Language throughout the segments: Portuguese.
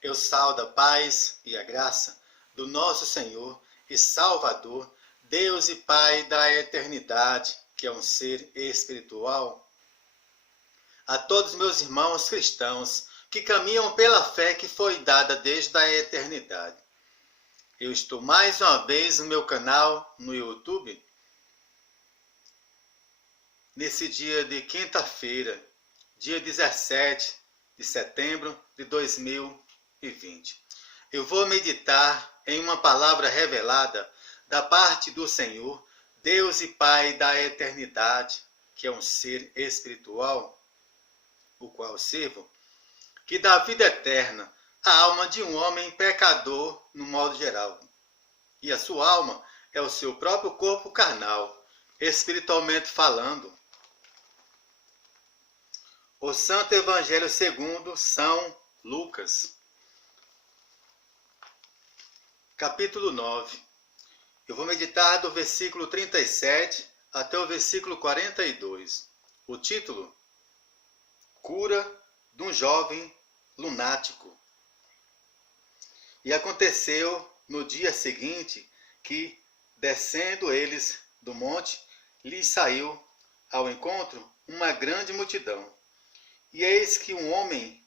Eu saúdo a paz e a graça do nosso Senhor e Salvador, Deus e Pai da eternidade, que é um ser espiritual. A todos meus irmãos cristãos que caminham pela fé que foi dada desde a eternidade. Eu estou mais uma vez no meu canal no YouTube, nesse dia de quinta-feira, dia 17 de setembro de 2020. Eu vou meditar em uma palavra revelada da parte do Senhor, Deus e Pai da eternidade, que é um ser espiritual, o qual sirvo, que dá vida eterna à alma de um homem pecador no modo geral. E a sua alma é o seu próprio corpo carnal, espiritualmente falando. O Santo Evangelho segundo São Lucas, capítulo 9. Eu vou meditar do versículo 37 até o versículo 42. O título: Cura de um jovem lunático. E aconteceu no dia seguinte que, descendo eles do monte, lhes saiu ao encontro uma grande multidão. E eis que um homem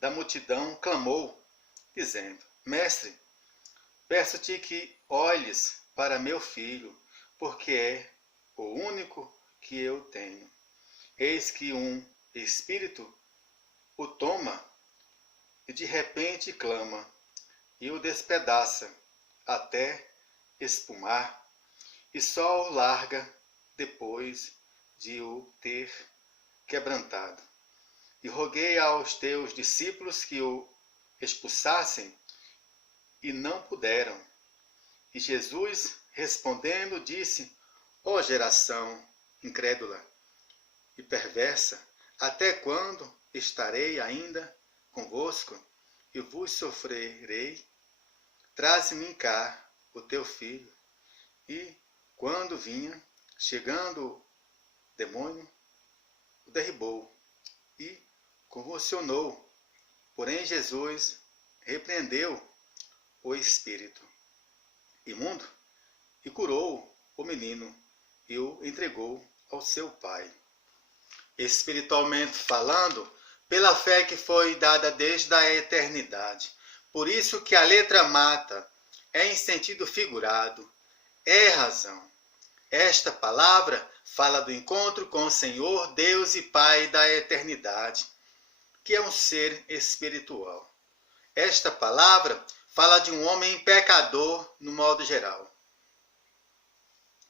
da multidão clamou, dizendo: Mestre, peço-te que olhes para meu filho, porque é o único que eu tenho. Eis que um espírito o toma e de repente clama e o despedaça até espumar, e só o larga depois de o ter quebrantado. E roguei aos teus discípulos que o expulsassem, e não puderam. E Jesus, respondendo, disse: Ó geração incrédula e perversa, até quando estarei ainda convosco e vos sofrerei? Traze-me cá o teu filho. E, quando vinha, chegando o demônio, o derribou e convulsionou. Porém Jesus repreendeu o espírito imundo e curou o menino e o entregou ao seu pai. Espiritualmente falando, pela fé que foi dada desde a eternidade. Por isso que a letra mata, é em sentido figurado, é razão. Esta palavra fala do encontro com o Senhor, Deus e Pai da eternidade, que é um ser espiritual. Esta palavra fala de um homem pecador no modo geral.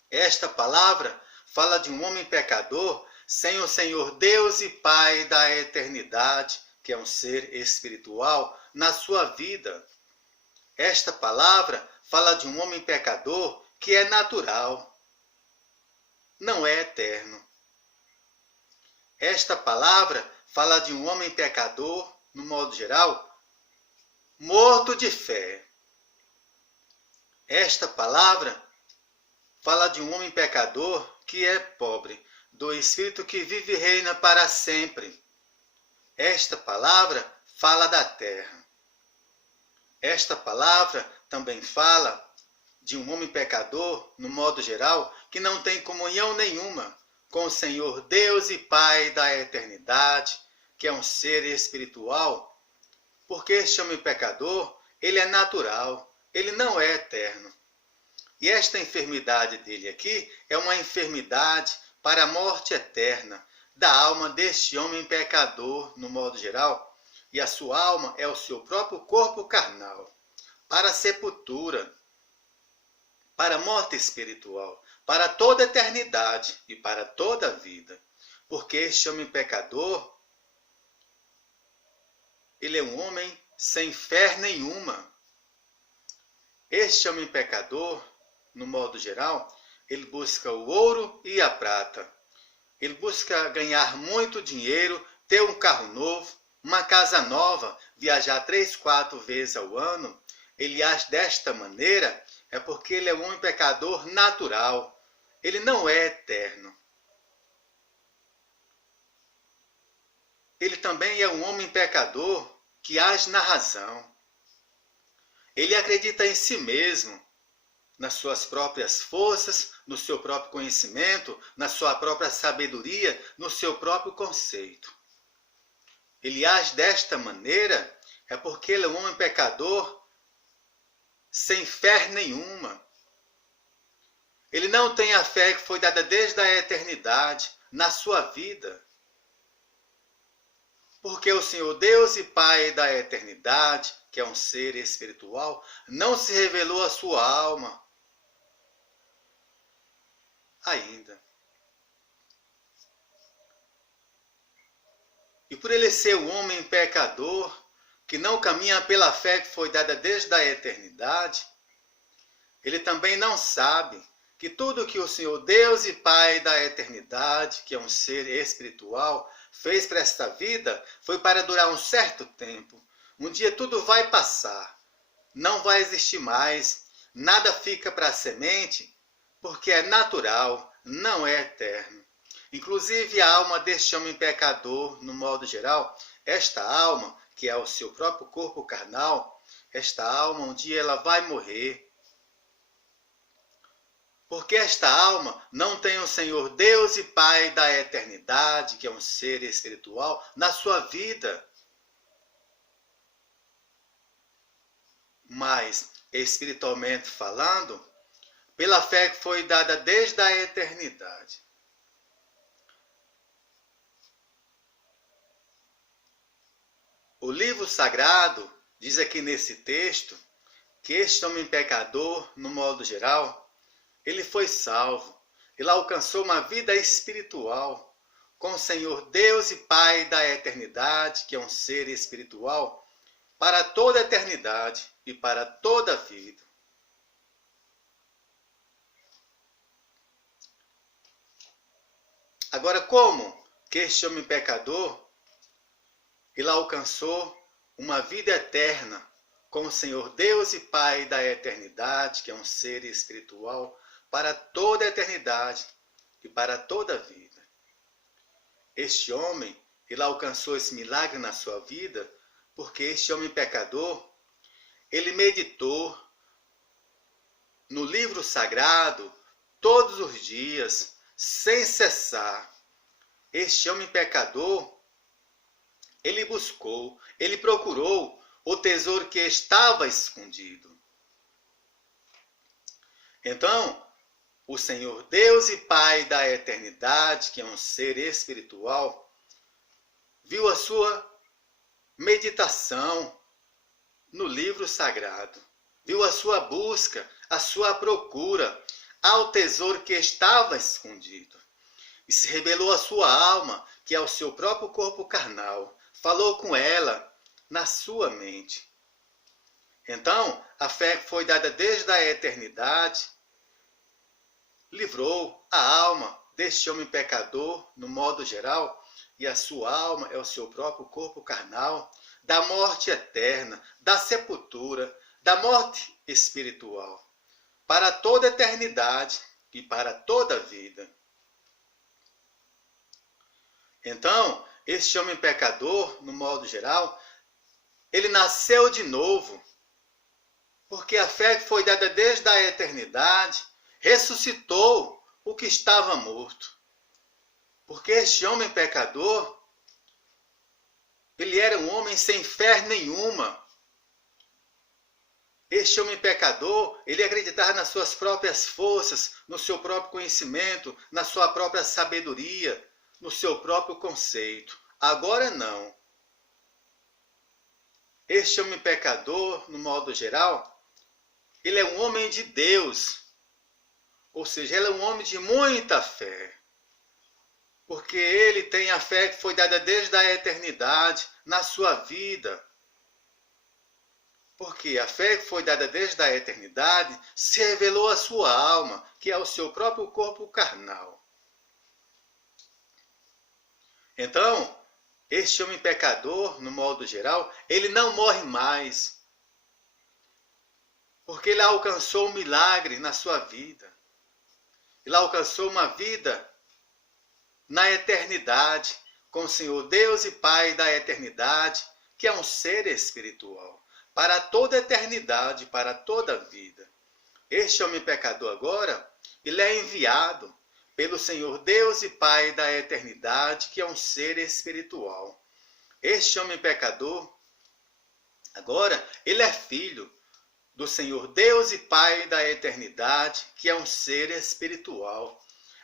Esta palavra fala de um homem pecador sem o Senhor Deus e Pai da eternidade, que é um ser espiritual, na sua vida. Esta palavra fala de um homem pecador que é natural, não é eterno. Esta palavra fala de um homem pecador, no modo geral, morto de fé. Esta palavra fala de um homem pecador que é pobre, do Espírito que vive e reina para sempre. Esta palavra fala da terra. Esta palavra também fala de um homem pecador, no modo geral, que não tem comunhão nenhuma com o Senhor Deus e Pai da eternidade, que é um ser espiritual, porque este homem pecador, ele é natural, ele não é eterno. E esta enfermidade dele aqui é uma enfermidade para a morte eterna da alma deste homem pecador, no modo geral, e a sua alma é o seu próprio corpo carnal, para a sepultura, para a morte espiritual, para toda a eternidade e para toda a vida. Porque este homem pecador, ele é um homem sem fé nenhuma. Este homem pecador, no modo geral, ele busca o ouro e a prata. Ele busca ganhar muito dinheiro, ter um carro novo, uma casa nova, viajar 3, 4 vezes ao ano. Ele age desta maneira é porque ele é um homem pecador natural. Ele não é eterno. Ele também é um homem pecador que age na razão. Ele acredita em si mesmo, nas suas próprias forças, no seu próprio conhecimento, na sua própria sabedoria, no seu próprio conceito. Ele age desta maneira é porque ele é um homem pecador sem fé nenhuma. Ele não tem a fé que foi dada desde a eternidade na sua vida. Porque o Senhor Deus e Pai da eternidade, que é um ser espiritual, não se revelou à sua alma ainda. E por ele ser um homem pecador, que não caminha pela fé que foi dada desde a eternidade, ele também não sabe que tudo que o Senhor Deus e Pai da eternidade, que é um ser espiritual, fez para esta vida, foi para durar um certo tempo. Um dia tudo vai passar, não vai existir mais, nada fica para a semente, porque é natural, não é eterno. Inclusive a alma deste homem pecador, no modo geral, esta alma, que é o seu próprio corpo carnal, esta alma um dia ela vai morrer. Porque esta alma não tem o Senhor Deus e Pai da eternidade, que é um ser espiritual, na sua vida. Mas, espiritualmente falando, pela fé que foi dada desde a eternidade. O livro sagrado diz aqui nesse texto que este homem pecador, no modo geral, ele foi salvo, ele alcançou uma vida espiritual com o Senhor Deus e Pai da eternidade, que é um ser espiritual, para toda a eternidade e para toda a vida. Agora, como que este homem pecador, ele alcançou uma vida eterna com o Senhor Deus e Pai da eternidade, que é um ser espiritual, para toda a eternidade e para toda a vida. Este homem, ele alcançou esse milagre na sua vida, porque este homem pecador, ele meditou no livro sagrado todos os dias, sem cessar. Este homem pecador, ele buscou, ele procurou o tesouro que estava escondido. Então, o Senhor Deus e Pai da eternidade, que é um ser espiritual, viu a sua meditação no livro sagrado, viu a sua busca, a sua procura ao tesouro que estava escondido. E se revelou à sua alma, que é o seu próprio corpo carnal, falou com ela na sua mente. Então, a fé que foi dada desde a eternidade livrou a alma deste homem pecador, no modo geral, e a sua alma é o seu próprio corpo carnal, da morte eterna, da sepultura, da morte espiritual, para toda a eternidade e para toda a vida. Então, este homem pecador, no modo geral, ele nasceu de novo, porque a fé que foi dada desde a eternidade ressuscitou o que estava morto. Porque este homem pecador, ele era um homem sem fé nenhuma. Este homem pecador, ele acreditava nas suas próprias forças, no seu próprio conhecimento, na sua própria sabedoria, no seu próprio conceito. Agora não. Este homem pecador, no modo geral, ele é um homem de Deus. Ou seja, ele é um homem de muita fé. Porque ele tem a fé que foi dada desde a eternidade na sua vida. Porque a fé que foi dada desde a eternidade se revelou à sua alma, que é o seu próprio corpo carnal. Então, este homem pecador, no modo geral, ele não morre mais. Porque ele alcançou um milagre na sua vida. Ele alcançou uma vida na eternidade, com o Senhor Deus e Pai da eternidade, que é um ser espiritual, para toda a eternidade, para toda a vida. Este homem pecador agora, ele é enviado pelo Senhor Deus e Pai da eternidade, que é um ser espiritual. Este homem pecador, agora, ele é filho do Senhor Deus e Pai da eternidade, que é um ser espiritual.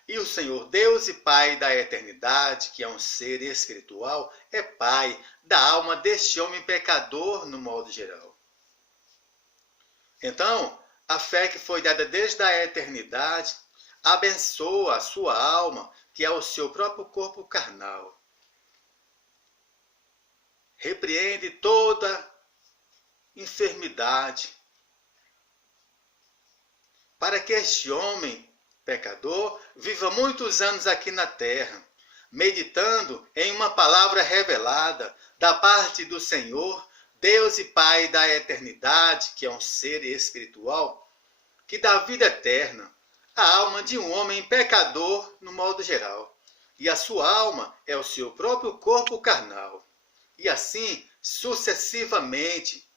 E o Senhor Deus e Pai da eternidade, que é um ser espiritual, é Pai da alma deste homem pecador no modo geral. Então, a fé que foi dada desde a eternidade abençoa a sua alma, que é o seu próprio corpo carnal. Repreende toda enfermidade, para que este homem pecador viva muitos anos aqui na terra, meditando em uma palavra revelada da parte do Senhor, Deus e Pai da eternidade, que é um ser espiritual, que dá vida eterna à alma de um homem pecador no modo geral. E a sua alma é o seu próprio corpo carnal. E assim, sucessivamente,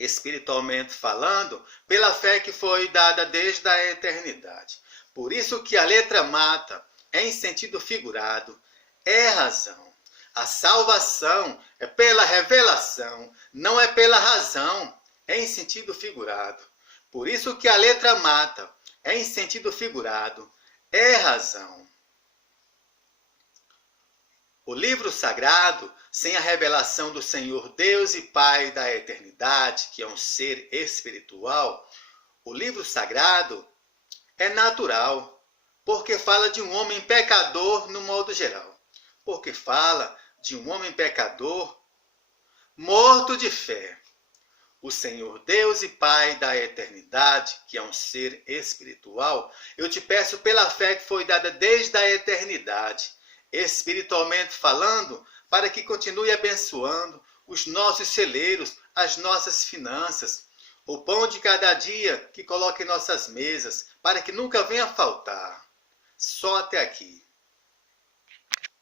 espiritualmente falando, pela fé que foi dada desde a eternidade. Por isso que a letra mata, em sentido figurado, é razão. A salvação é pela revelação, não é pela razão, em sentido figurado. Por isso que a letra mata, em sentido figurado, é razão. O livro sagrado, sem a revelação do Senhor Deus e Pai da eternidade, que é um ser espiritual, o livro sagrado é natural, porque fala de um homem pecador no modo geral. Porque fala de um homem pecador morto de fé. O Senhor Deus e Pai da eternidade, que é um ser espiritual, eu te peço pela fé que foi dada desde a eternidade, espiritualmente falando, para que continue abençoando os nossos celeiros, as nossas finanças, o pão de cada dia que coloque em nossas mesas, para que nunca venha faltar. Só até aqui.